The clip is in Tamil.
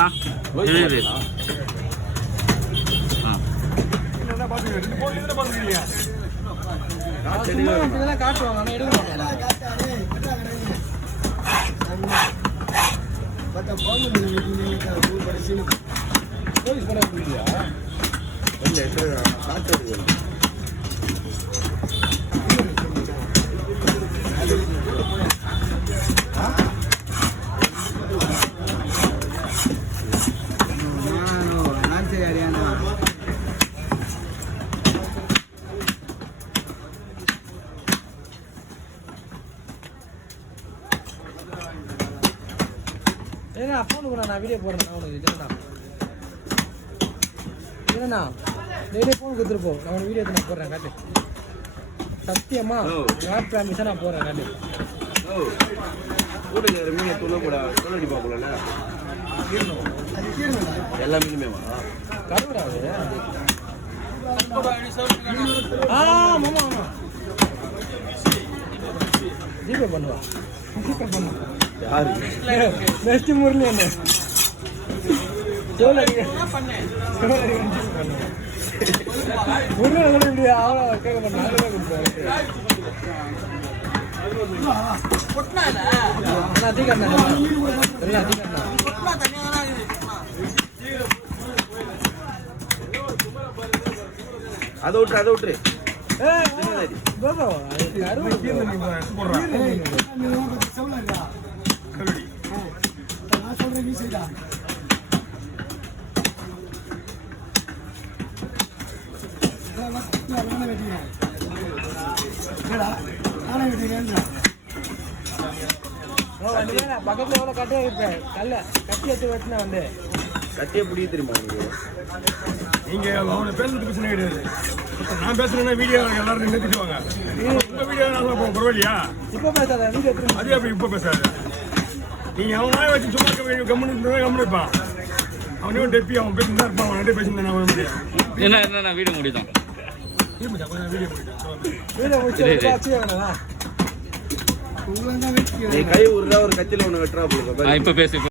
போடுறேண்ணா. இது காட்டுவாங்க எடுக்க நான் வீடியோ போடுறேன் உனக்கு இல்லைண்ணா டெய்லியே ஃபோன் கொடுத்துருப்போம் நான் வீடியோ நான் போடுறேன் காட்டு சத்தியமா நாட் ப்ராமிஸாக நான் போடுறேன் காட்டு எல்லா மீனுமே கருவிடாது ஆமாம் ஆமாம் ஜிபே பண்ணுவா ஜிபே பண்ணுவா யாரு நெக்ஸ்ட் முரளி என்ன முரளி அவ்வளோ கேட்க மாட்டேன் அதை விட்டுரு பக்கத்துல எவ்வளோ கட்டியா இருப்பேன் கல்ல கட்டி எடுத்து வெட்டினா வந்து கட்டியை பிடிக்க தெரியுமா உங்களுக்கு? நீங்க அவனை பேசுறது பிரச்சனை கிடையாது. நான் பேசுறேன்னா வீடியோ எல்லாரும் நிறுத்திடுவாங்க. உங்க வீடியோ நான் பரவாயில்லையா? இப்போ பேசாத வீடியோ அதே அப்படி இப்போ பேசாத. நீங்க அவனாய வச்சு சும்மா கம்முன்னு இருப்பான். அவனையும் டெப்பி அவன் பேசிட்டு தான் இருப்பான். அவன் ரெண்டு பேசிட்டு நான் முடியும். என்ன வீடியோ முடிதான் வீடியோ கை உருடா ஒரு கத்தில ஒன்று வெட்டுறா போல. இப்போ பேசி